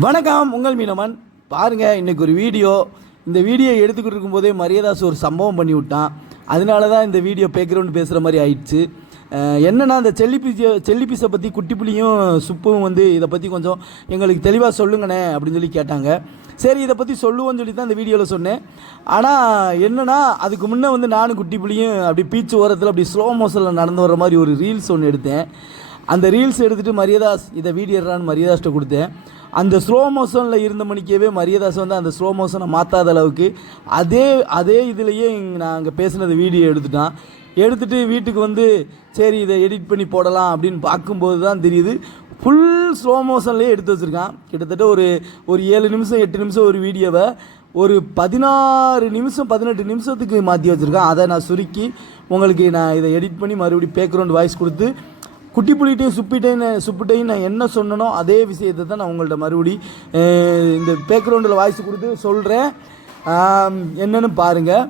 வணக்கம் உங்கள் மீனவன். பாருங்கள் இன்றைக்கி ஒரு வீடியோ. இந்த வீடியோ எடுத்துக்கிட்டு இருக்கும்போதே மரியாதாஸ் ஒரு சம்பவம் பண்ணி விட்டான். அதனால தான் இந்த வீடியோ பேக்ரவுண்ட் பேசுகிற மாதிரி ஆயிடுச்சு. என்னென்னா அந்த செல்லிப்பீஸை செல்லிப்பீஸை பற்றி குட்டிப்புலியும் சுப்பும் வந்து இதை பற்றி கொஞ்சம் எங்களுக்கு தெளிவாக சொல்லுங்கண்ணே அப்படின்னு சொல்லி கேட்டாங்க. சரி இதை பற்றி சொல்லுவோன்னு சொல்லி தான் இந்த வீடியோவில் சொன்னேன். ஆனால் என்னென்னா அதுக்கு முன்னே வந்து நானும் குட்டிப்புலியும் அப்படி பீச் ஓரத்தில் அப்படி ஸ்லோ மோஷனில் நடந்து வர மாதிரி ஒரு ரீல்ஸ் ஒன்று எடுத்தேன். அந்த ரீல்ஸ் எடுத்துகிட்டு மரியாதாஸ் இதை வீடியோடான்னு மரியாதாஸ்கிட்ட கொடுத்தேன். அந்த ஸ்லோ மோஷனில் இருந்த மணிக்கவே மரியதாஸ் வந்து அந்த ஸ்லோ மோஷனை மாற்றாத அளவுக்கு அதே அதே இதுலேயே நான் அங்கே பேசினது வீடியோ எடுத்துட்டான். எடுத்துட்டு வீட்டுக்கு வந்து சரி இதை எடிட் பண்ணி போடலாம் அப்படின்னு பார்க்கும்போது தான் தெரியுது. ஃபுல் ஸ்லோ மோஷன்லேயே எடுத்து வச்சுருக்கான். கிட்டத்தட்ட ஒரு ஒரு ஏழு நிமிஷம் எட்டு நிமிஷம் ஒரு வீடியோவை ஒரு பதினாறு நிமிஷம் பதினெட்டு நிமிஷத்துக்கு மாற்றி வச்சுருக்கான். அதை நான் சுருக்கி உங்களுக்கு நான் இதை எடிட் பண்ணி மறுபடியும் பேக்ரவுண்ட் வாய்ஸ் கொடுத்து குட்டி புள்ளிட்டையும் சுப்பிட்டையும் சுப்பிட்டையும் நான் என்ன சொன்னனோ அதே விஷயத்தை தான் நான் உங்கள்கிட்ட மறுபடி இந்த பேக்ரவுண்டில் வாய்ஸ் கொடுத்து சொல்கிறேன் என்னன்னு பாருங்கள்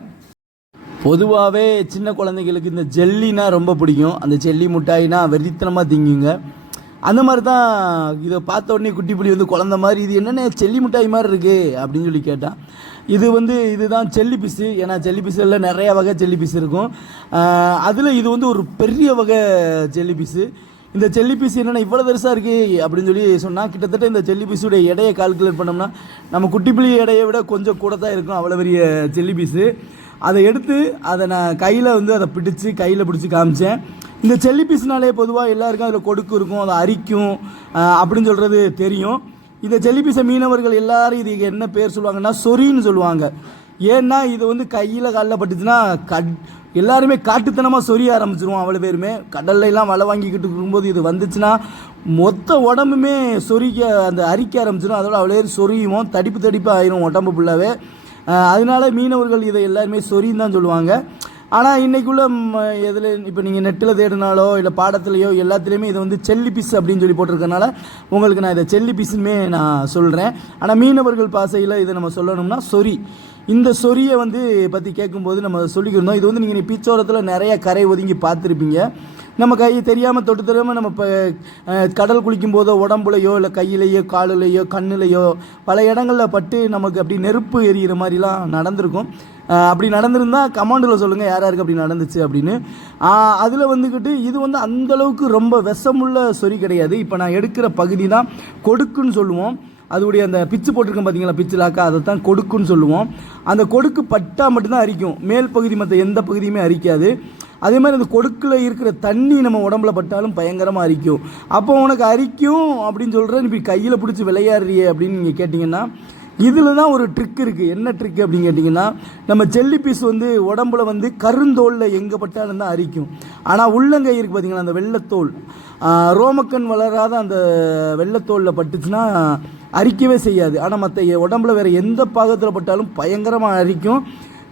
பொதுவாகவே சின்ன குழந்தைங்களுக்கு இந்த ஜெல்லினா ரொம்ப பிடிக்கும். அந்த ஜெல்லி மிட்டாயினா வெறித்தனமாக திங்குங்க. அந்த மாதிரி தான் இதை பார்த்த உடனே குட்டி புலி வந்து குழந்த மாதிரி இது என்னென்ன செல்லி மிட்டாய் மாதிரி இருக்குது அப்படின்னு சொல்லி கேட்டான். இது வந்து இதுதான் செல்லி பீஸு ஏன்னா செல்லி பீஸில் நிறைய வகை செல்லி பீஸ் இருக்கும். அதில் இது வந்து ஒரு பெரிய வகை செல்லி பீஸு இந்த செல்லி பீஸ் என்னென்ன இவ்வளோ பெருசாக இருக்குது அப்படின்னு சொல்லி சொன்னால் கிட்டத்தட்ட இந்த செல்லி பீஸுடைய எடையை கால்குலேட் பண்ணோம்னா நம்ம குட்டி புலி எடையை விட கொஞ்சம் கூட தான் இருக்கும் அவ்வளோ பெரிய செல்லி பீஸு அதை எடுத்து அதை நான் கையில் வந்து அதை பிடிச்சு கையில் பிடிச்சி காமிச்சேன். இந்த செல்லி பீஸ்னாலே பொதுவாக எல்லாருக்கும் அதில் கொடுக்கு இருக்கும் அதை அரிக்கும் அப்படின்னு சொல்கிறது தெரியும். இந்த செல்லி பீஸை மீனவர்கள் எல்லாரும் இதுக்கு என்ன பேர் சொல்லுவாங்கன்னா சொரின்னு சொல்லுவாங்க. ஏன்னா இது வந்து கையில் காலில் பட்டுச்சுன்னா கட் எல்லாருமே காட்டுத்தனமாக சொரிய ஆரம்பிச்சிருவோம் அவ்வளோ பேருமே. கடல்ல வலை வாங்கிக்கிட்டு இருக்கும்போது இது வந்துச்சுன்னா மொத்த உடம்புமே சொரிக்க அந்த அரிக்க ஆரம்பிச்சிடும் அதோட அவ்வளோ பேர் சொரியுவோம் தடிப்பு தடிப்பு ஆயிரும் உடம்பு ஃபுல்லாகவே அதனால மீனவர்கள் இதை எல்லாருமே சொரின்னு தான் சொல்லுவாங்க. ஆனால் இன்றைக்குள்ள எதில் இப்போ நீங்கள் நெட்டில் தேடினாலோ இல்லை பாடத்துலையோ எல்லாத்துலேயுமே இதை வந்து செல்லி பீஸ் அப்படின்னு சொல்லி போட்டிருக்கனால உங்களுக்கு நான் இதை செல்லி பீஸுமே நான் சொல்கிறேன் ஆனால் மீனவர்கள் பாசையில் இதை நம்ம சொல்லணும்னா சொறி. இந்த சொரியை வந்து பற்றி கேட்கும்போது நம்ம சொல்லிக்கிருந்தோம். இது வந்து நீங்கள் பீச்சோரத்தில் நிறைய கரை ஒதுங்கி பார்த்துருப்பீங்க. நம்ம கை தெரியாமல் தொட்டு தெரியாமல் நம்ம இப்போ கடல் குளிக்கும் போதோ உடம்புலையோ இல்லை கையிலையோ காலுலையோ கண்ணுலையோ பல இடங்களில் பட்டு நமக்கு அப்படி நெருப்பு எரியிற மாதிரிலாம் நடந்திருக்கும். அப்படி நடந்திருந்தால் கமாண்டில் சொல்லுங்கள் யார் யாருக்கு அப்படி நடந்துச்சு அப்படின்னு. அதில் வந்துக்கிட்டு இது வந்து அந்தளவுக்கு ரொம்ப விஷமுள்ள சொறி கிடையாது. இப்போ நான் எடுக்கிற பகுதி தான் கொடுக்குன்னு சொல்லுவோம். அதோடைய அந்த பிச்சு போட்டிருக்கோம் பார்த்தீங்களா பிச்சு லாக்கா அதை தான் கொடுக்குன்னு சொல்லுவோம். அந்த கொடுக்கு பட்டா மட்டும்தான் அரிக்கும். மேல் பகுதி மற்ற எந்த பகுதியுமே அரிக்காது. அதே மாதிரி அந்த கொடுக்கில் இருக்கிற தண்ணி நம்ம உடம்புல பட்டாலும் பயங்கரமாக அரிக்கும். அப்போ உனக்கு அரிக்கும் அப்படின்னு சொல்கிறேன் இப்படி கையில் பிடிச்சி விளையாடுறியே அப்படின்னு நீங்கள் கேட்டிங்கன்னா இதில் தான் ஒரு ட்ரிக் இருக்குது என்ன ட்ரிக் அப்படின்னு கேட்டிங்கன்னா நம்ம ஜெல்லி பீஸ் வந்து உடம்புல வந்து கருந்தோலில் எங்கே பட்டாலும் தான் அரிக்கும். ஆனால் உள்ளங்கை இருக்குது பார்த்திங்கன்னா அந்த வெள்ளத்தோல். ரோமக்கன் ரோமக்கண் வளராத அந்த வெள்ளத்தோலில் பட்டுச்சுன்னா அரிக்கவே செய்யாது. ஆனால் மற்ற உடம்புல வேறு எந்த பாகத்தில் பட்டாலும் பயங்கரமாக அரிக்கும்.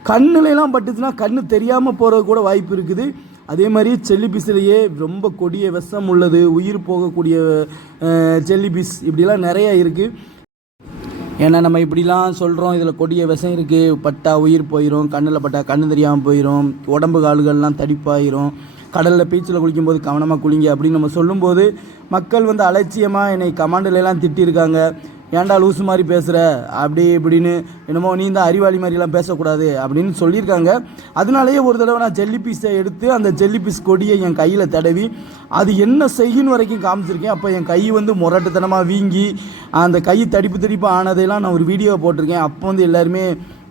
கண்ணுலலாம் பட்டுச்சுன்னா கண்ணு தெரியாமல் போகிறது கூட வாய்ப்பு இருக்குது. அதே மாதிரி செல்லி பீஸ்லேயே ரொம்ப கொடிய விஷம் உள்ளது உயிர் போகக்கூடிய செல்லி பீஸ் இப்படிலாம் நிறைய இருக்குது ஏன்னா நம்ம இப்படிலாம் சொல்கிறோம் இதில் கொடிய விஷம் இருக்குது பட்டா உயிர் போயிடும் கண்ணில் பட்டா கண்ணு தெரியாமல் போயிடும் உடம்பு கால்கள்லாம் தடிப்பாயிரும் கடலில் பீச்சில் குளிக்கும்போது கவனமாக குளிங்க அப்படின்னு நம்ம சொல்லும்போது மக்கள் வந்து அலட்சியமாக என்னை கமாண்டில் திட்டியிருக்காங்க ஏன்டா லூஸ் மாதிரி பேசுகிற அப்படி இப்படின்னு. என்னமோ நீ தான் அறிவாளி மாதிரிலாம் பேசக்கூடாது அப்படின்னு சொல்லியிருக்காங்க. அதனாலேயே ஒரு தடவை நான் ஜெல்லி பீஸை எடுத்து அந்த ஜெல்லி பீஸ் கொடியை என் கையில் தடவி அது என்ன செய்யும் வரைக்கும் காமிச்சிருக்கேன். அப்போ என் கை வந்து முரட்டுத்தனமாக வீங்கி அந்த கை தடிப்பு தடிப்பு ஆனதையெல்லாம் நான் ஒரு வீடியோ போட்டிருக்கேன். அப்போ வந்து எல்லாருமே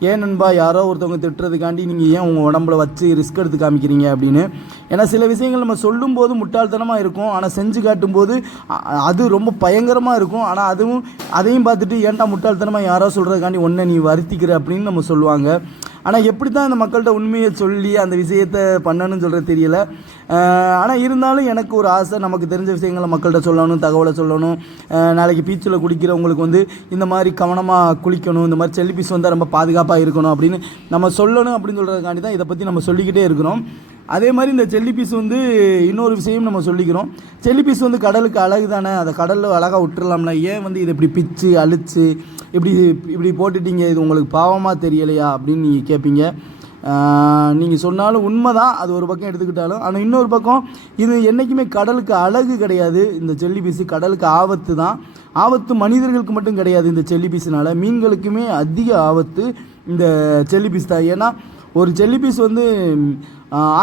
ஏன் நண்பா யாரோ ஒருத்தவங்க திட்டுறதுக்காண்டி நீங்கள் ஏன் உங்கள் உடம்புல வச்சு ரிஸ்க் எடுத்து காமிக்கிறீங்க அப்படின்னு? ஏன்னா சில விஷயங்கள் நம்ம சொல்லும்போது முட்டாள்தனமாக இருக்கும். ஆனால் செஞ்சு காட்டும்போது அது ரொம்ப பயங்கரமாக இருக்கும். ஆனால் அதுவும் அதையும் பார்த்துட்டு ஏன்டா முட்டாள்தனமாக யாரோ சொல்கிறதுக்காண்டி ஒன்றை நீ வருத்திக்கிற? அப்படின்னு நம்ம சொல்லுவாங்க. ஆனால் எப்படி தான் இந்த மக்கள்கிட்ட உண்மையை சொல்லி அந்த விஷயத்தை பண்ணணும்னு சொல்கிறது தெரியல. ஆனால் இருந்தாலும் எனக்கு ஒரு ஆசை நமக்கு தெரிஞ்ச விஷயங்களை மக்கள்கிட்ட சொல்லணும் தகவலை சொல்லணும். நாளைக்கு பீச்சில் குளிக்கிறவங்களுக்கு வந்து இந்த மாதிரி கவனமாக குளிக்கணும் இந்த மாதிரி செல்லி வந்து வந்தால் ரொம்ப பாதுகாப்பாக இருக்கணும் அப்படின்னு நம்ம சொல்லணும் அப்படின்னு சொல்கிறதுக்காண்டி தான் இதை பற்றி நம்ம சொல்லிக்கிட்டே இருக்கிறோம். அதே மாதிரி இந்த செல்லி பீஸ் வந்து இன்னொரு விஷயம் நம்ம சொல்லிக்கிறோம். செல்லி பீஸ் வந்து கடலுக்கு அழகு தானே? அதை கடலில் அழகாக விட்டுறலாம்ல. ஏன் வந்து இதை இப்படி பிச்சு அழிச்சு இப்படி இப்படி போட்டுட்டீங்க இது உங்களுக்கு பாவமாக தெரியலையா அப்படின்னு நீங்கள் கேட்பீங்க நீங்கள் சொன்னாலும் உண்மை தான் அது ஒரு பக்கம் எடுத்துக்கிட்டாலும் ஆனால் இன்னொரு பக்கம் இது என்றைக்குமே கடலுக்கு அழகு கிடையாது. இந்த ஜெல்லி பீஸு கடலுக்கு ஆபத்து தான். ஆபத்து மனிதர்களுக்கு மட்டும் கிடையாது இந்த ஜெல்லி பீஸுனால. மீன்களுக்குமே அதிக ஆபத்து இந்த ஜெல்லி பீஸ் தான். ஏன்னா ஒரு ஜெல்லி பீஸ் வந்து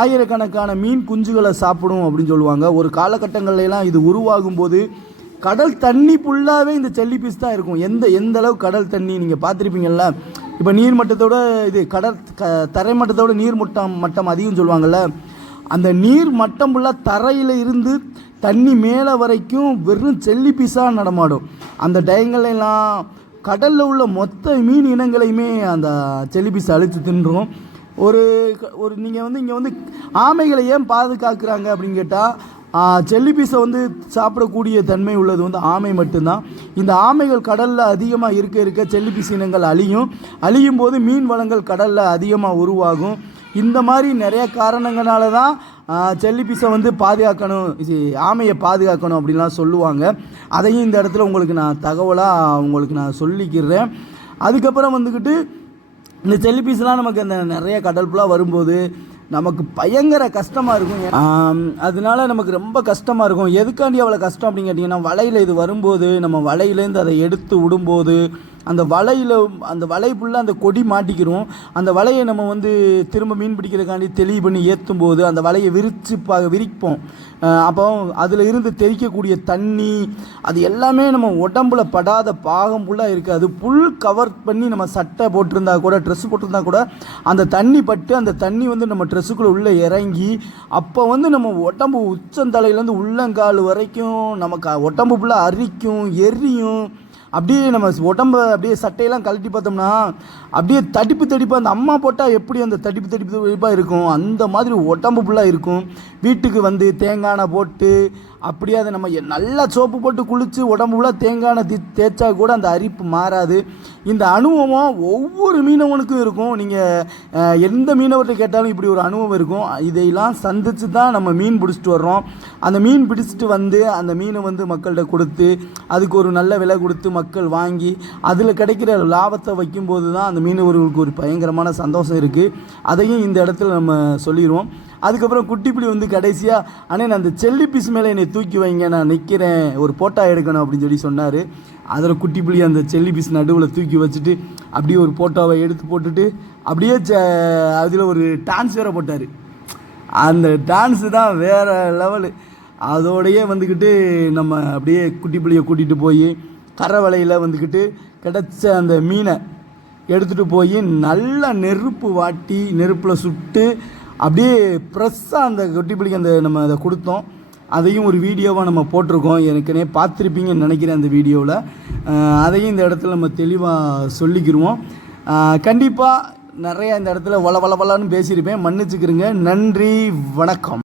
ஆயிரக்கணக்கான மீன் குஞ்சுகளை சாப்பிடும் அப்படின்னு சொல்லுவாங்க. ஒரு காலகட்டங்கள்லாம் இது உருவாகும் போது கடல் தண்ணி ஃபுல்லாகவே இந்த செல்லி பீஸ் தான் இருக்கும். எந்த எந்த அளவு கடல் தண்ணி நீங்கள் பார்த்துருப்பீங்கள்ல இப்போ நீர் மட்டத்தோட இது கடல் க தரை மட்டத்தோட நீர் மட்டம் மட்டம் அதிகம் சொல்லுவாங்கள்ல அந்த நீர் மட்டம் ஃபுல்லாக தரையில் இருந்து தண்ணி மேலே வரைக்கும் வெறும் செல்லி பீஸாக நடமாடும். அந்த டயங்கள்லாம் கடலில் உள்ள மொத்த மீன் இனங்களையுமே அந்த செல்லி பீஸ் அழித்து தின்றும். ஒரு க- ஒரு நீங்கள் வந்து இங்கே வந்து ஆமைகளை ஏன் பாதுகாக்கிறாங்க அப்படின்னு கேட்டால் ஜெல்லி பீஸை வந்து சாப்பிடக்கூடிய தன்மை உள்ளது வந்து ஆமை மட்டும்தான். இந்த ஆமைகள் கடலில் அதிகமாக இருக்க இருக்க ஜெல்லி பீஸ் இனங்கள் அழியும். அழியும் போது மீன் வளங்கள் கடலில் அதிகமாக உருவாகும். இந்த மாதிரி நிறைய காரணங்களால தான் ஜெல்லி பீஸை வந்து பாதுகாக்கணும் இது ஆமையை பாதுகாக்கணும் அப்படின்லாம் சொல்லுவாங்க. அதையும் இந்த இடத்துல உங்களுக்கு நான் தகவலாக உங்களுக்கு நான் சொல்லிக்கிறேன். அதுக்கப்புறம் வந்துக்கிட்டு இந்த ஜெல்லி பீஸ்லாம் நமக்கு அந்த நிறைய கடல் ஃபுல்லாக வரும்போது நமக்கு பயங்கர கஷ்டமாக இருக்கும். அதனால நமக்கு ரொம்ப கஷ்டமாக இருக்கும். எதுக்காண்டி அவ்வளோ கஷ்டம் அப்படின்னு கேட்டிங்கன்னா வலையில் இது வரும்போது நம்ம வலையிலேருந்து அதை எடுத்து விடும்போது அந்த வலையில் அந்த வலை ஃபுல்லாக அந்த கொடி மாட்டிக்கிறோம். அந்த வலையை நம்ம வந்து திரும்ப மீன் பிடிக்கிறதுக்காண்டி தெளிவு பண்ணி ஏற்றும் போது அந்த வலையை விரிச்சு பா விரிப்போம். அப்போ அதில் இருந்து தெறிக்கக்கூடிய தண்ணி அது எல்லாமே நம்ம உடம்புல படாத பாகம் ஃபுல்லாக இருக்குது அது புல் கவர் பண்ணி நம்ம சட்டை போட்டிருந்தா கூட ட்ரெஸ் போட்டிருந்தா கூட அந்த தண்ணி பட்டு அந்த தண்ணி வந்து நம்ம ட்ரெஸ்ஸுக்குள்ளே உள்ளே இறங்கி அப்போ வந்து நம்ம உடம்பு உச்சந்தலையிலேருந்து உள்ளங்கால் வரைக்கும் நமக்கு உடம்பு ஃபுல்லாக அரிக்கும் எரியும். அப்படியே நம்ம உடம்ப அப்படியே சட்டையெல்லாம் கழட்டி பார்த்தோம்னா அப்படியே தடிப்பு தடிப்பாக அந்த அம்மா போட்டால் எப்படி அந்த தடிப்பு தடிப்பு தடிப்பாக இருக்கும்? அந்த மாதிரி உடம்பு ஃபுல்லாக இருக்கும். வீட்டுக்கு வந்து தேங்காய் எண்ணெய் போட்டு அப்படியே அதை நம்ம நல்லா சோப்பு போட்டு குளித்து உடம்பு ஃபுல்லாக தேங்காய் எண்ணெய் தே- தேய்ச்சா கூட அந்த அரிப்பு மாறாது. இந்த அனுபவம் ஒவ்வொரு மீனவனுக்கும் இருக்கும். நீங்கள் எந்த மீனவர்கிட்ட கேட்டாலும் இப்படி ஒரு அனுபவம் இருக்கும். இதையெல்லாம் சந்தித்து தான் நம்ம மீன் பிடிச்சிட்டு வர்றோம். அந்த மீன் பிடிச்சிட்டு வந்து அந்த மீனை வந்து மக்கள்கிட்ட கொடுத்து அதுக்கு ஒரு நல்ல விலை கொடுத்து மக்கள் வாங்கி அதில் கிடைக்கிற லாபத்தை வைக்கும்போது தான் அந்த மீனவர்களுக்கு ஒரு பயங்கரமான சந்தோஷம் இருக்குது அதையும் இந்த இடத்துல நம்ம சொல்லிடுவோம் அதுக்கப்புறம் குட்டிப்புலி வந்து கடைசியாக அண்ணே நான் அந்த செல்லி பீஸ் மேலே என்னை தூக்கி வைங்க நான் நிற்கிறேன் ஒரு போட்டா எடுக்கணும் அப்படின்னு சொல்லி சொன்னார். அதில் குட்டிப்புலி அந்த செல்லி பீஸ் நடுவில் தூக்கி வச்சுட்டு அப்படியே ஒரு போட்டோவை எடுத்து போட்டுட்டு அப்படியே அதில் ஒரு டான்ஸ் வேற போட்டார். அந்த டான்ஸு தான் வேறு லெவலு அதோடையே வந்துக்கிட்டு நம்ம அப்படியே குட்டி கூட்டிகிட்டு போய் கரை வலையில் வந்துக்கிட்டு கிடச்ச அந்த மீனை எடுத்துகிட்டு போய் நல்லா நெருப்பு வாட்டி நெருப்பில் சுட்டு அப்படியே ப்ரெஸ்ஸாக அந்த குட்டி அந்த நம்ம அதை கொடுத்தோம். அதையும் ஒரு வீடியோவாக நம்ம போட்டிருக்கோம். ஏற்கனவே பார்த்துருப்பீங்கன்னு நினைக்கிறேன் அந்த வீடியோவில். அதையும் இந்த இடத்துல நம்ம தெளிவாக சொல்லிக்கிருவோம். கண்டிப்பாக நிறையா இந்த இடத்துல வள வள வளன்னு பேசியிருப்பேன். மன்னிச்சுக்கிறேங்க நன்றி. வணக்கம்.